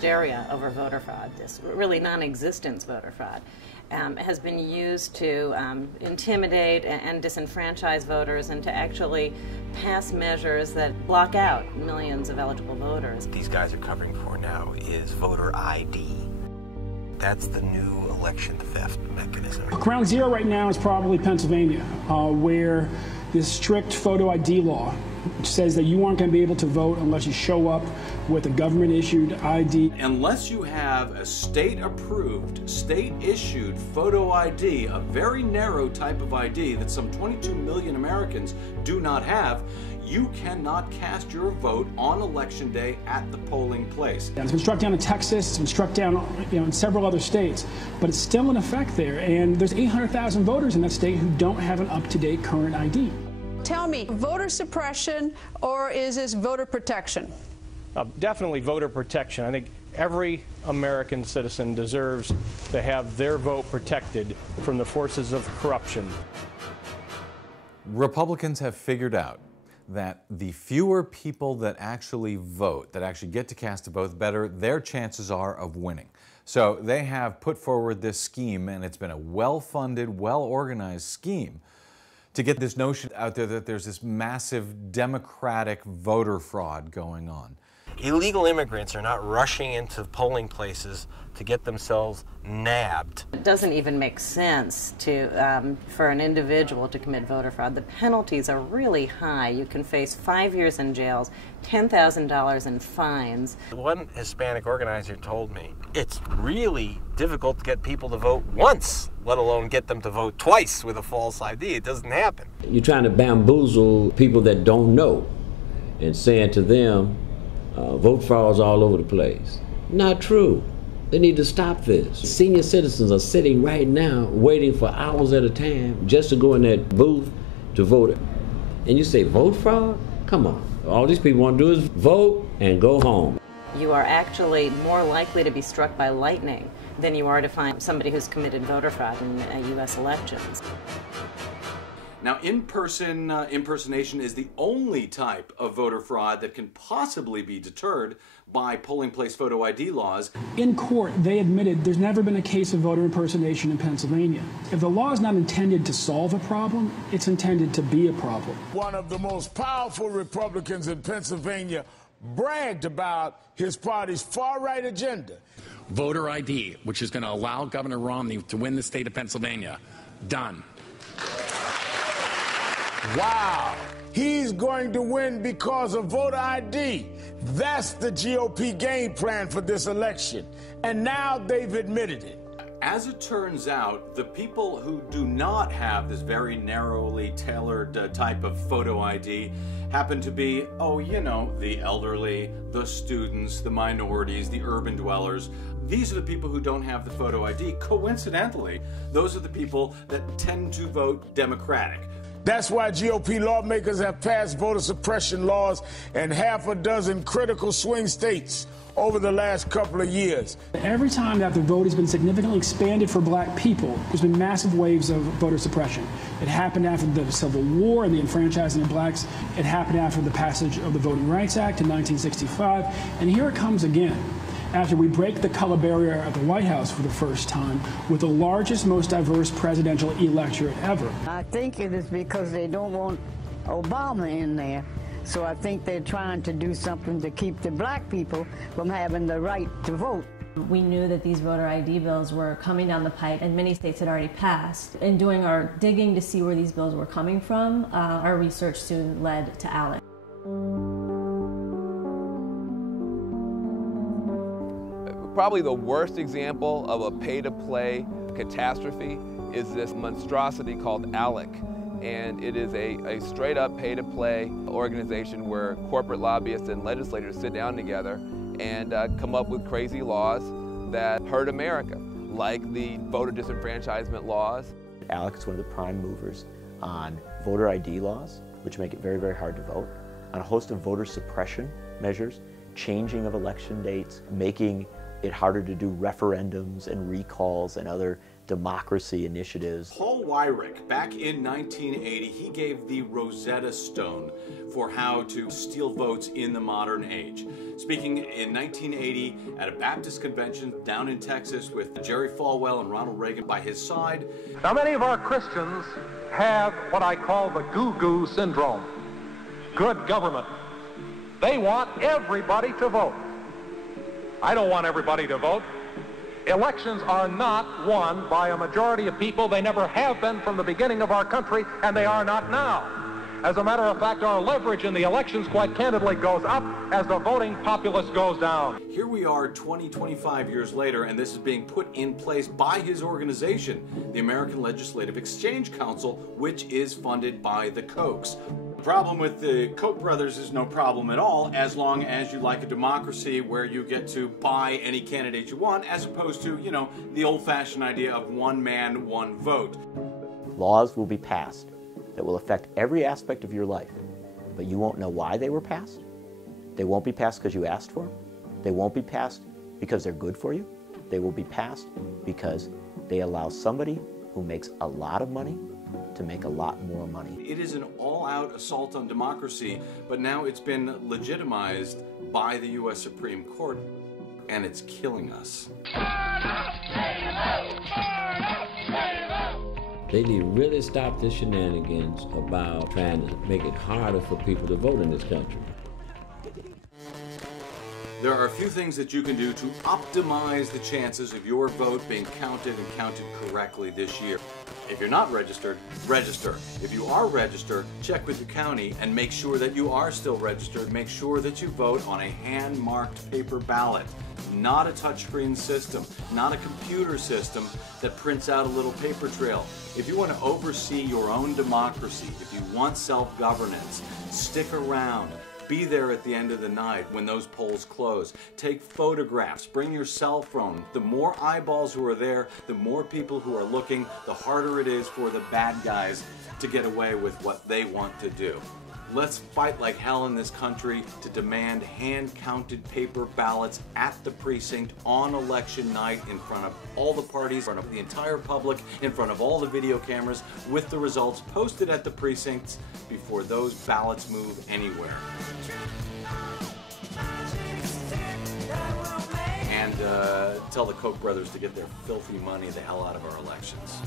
hysteria over voter fraud, this really non-existence voter fraud, has been used to intimidate and disenfranchise voters and to actually pass measures that block out millions of eligible voters. These guys are covering for now is voter ID. That's the new election theft mechanism. Ground zero right now is probably Pennsylvania, where this strict photo ID law, which says that you aren't going to be able to vote unless you show up with a government-issued ID. Unless you have a state-approved, state-issued photo ID, a very narrow type of ID that some 22 million Americans do not have, you cannot cast your vote on Election Day at the polling place. It's been struck down in Texas, it's been struck down in several other states, but it's still in effect there, and there's 800,000 voters in that state who don't have an up-to-date current ID. Tell me, voter suppression or is this voter protection? Definitely voter protection. I think every American citizen deserves to have their vote protected from the forces of corruption. Republicans have figured out that the fewer people that actually vote, that actually get to cast a vote, the better their chances are of winning. So they have put forward this scheme, and it's been a well-funded, well-organized scheme to get this notion out there that there's this massive democratic voter fraud going on. Illegal immigrants are not rushing into polling places to get themselves nabbed. It doesn't even make sense to, for an individual to commit voter fraud. The penalties are really high. You can face 5 years in jails, $10,000 in fines. One Hispanic organizer told me it's really difficult to get people to vote once, let alone get them to vote twice with a false ID. It doesn't happen. You're trying to bamboozle people that don't know and saying to them, vote fraud's all over the place. Not true. They need to stop this. Senior citizens are sitting right now waiting for hours at a time just to go in that booth to vote. And you say vote fraud? Come on. All these people want to do is vote and go home. You are actually more likely to be struck by lightning than you are to find somebody who's committed voter fraud in U.S. elections. Now, in-person impersonation is the only type of voter fraud that can possibly be deterred by polling place photo ID laws. In court, they admitted there's never been a case of voter impersonation in Pennsylvania. If the law is not intended to solve a problem, it's intended to be a problem. One of the most powerful Republicans in Pennsylvania bragged about his party's far-right agenda. Voter ID, which is going to allow Governor Romney to win the state of Pennsylvania. Done. Wow, he's going to win because of voter ID. That's the GOP game plan for this election. And now they've admitted it. As it turns out, the people who do not have this very narrowly tailored type of photo ID happen to be, the elderly, the students, the minorities, the urban dwellers. These are the people who don't have the photo ID. Coincidentally, those are the people that tend to vote Democratic. That's why GOP lawmakers have passed voter suppression laws in half a dozen critical swing states over the last couple of years. Every time that the vote has been significantly expanded for black people, there's been massive waves of voter suppression. It happened after the Civil War and the enfranchising of blacks. It happened after the passage of the Voting Rights Act in 1965. And here it comes again, after we break the color barrier at the White House for the first time with the largest, most diverse presidential electorate ever. I think it is because they don't want Obama in there. So I think they're trying to do something to keep the black people from having the right to vote. We knew that these voter ID bills were coming down the pike, and many states had already passed. In doing our digging to see where these bills were coming from, our research soon led to ALEC. Probably the worst example of a pay-to-play catastrophe is this monstrosity called ALEC. And it is a straight-up pay-to-play organization where corporate lobbyists and legislators sit down together and come up with crazy laws that hurt America, like the voter disenfranchisement laws. ALEC is one of the prime movers on voter ID laws, which make it very, very hard to vote, on a host of voter suppression measures, changing of election dates, making it harder to do referendums and recalls and other democracy initiatives. Paul Weyrich, back in 1980, he gave the Rosetta Stone for how to steal votes in the modern age. Speaking in 1980 at a Baptist convention down in Texas with Jerry Falwell and Ronald Reagan by his side. Now, many of our Christians have what I call the goo-goo syndrome. Good government. They want everybody to vote. I don't want everybody to vote. Elections are not won by a majority of people. They never have been from the beginning of our country, and they are not now. As a matter of fact, our leverage in the elections, quite candidly, goes up as the voting populace goes down. Here we are 25 years later, and this is being put in place by his organization, the American Legislative Exchange Council, which is funded by the Kochs. The problem with the Koch brothers is no problem at all, as long as you like a democracy where you get to buy any candidate you want, as opposed to, you know, the old-fashioned idea of one man, one vote. Laws will be passed that will affect every aspect of your life, but you won't know why they were passed. They won't be passed because you asked for them. They won't be passed because they're good for you. They will be passed because they allow somebody who makes a lot of money to make a lot more money. It is an all-out assault on democracy, but now it's been legitimized by the U.S. Supreme Court, and it's killing us. They need to really stop the shenanigans about trying to make it harder for people to vote in this country. There are a few things that you can do to optimize the chances of your vote being counted and counted correctly this year. If you're not registered, register. If you are registered, check with your county and make sure that you are still registered. Make sure that you vote on a hand-marked paper ballot, not a touchscreen system, not a computer system that prints out a little paper trail. If you want to oversee your own democracy, if you want self-governance, stick around. Be there at the end of the night when those polls close. Take photographs. Bring your cell phone. The more eyeballs who are there, the more people who are looking, the harder it is for the bad guys to get away with what they want to do. Let's fight like hell in this country to demand hand-counted paper ballots at the precinct on election night in front of all the parties, in front of the entire public, in front of all the video cameras, with the results posted at the precincts before those ballots move anywhere. And tell the Koch brothers to get their filthy money the hell out of our elections.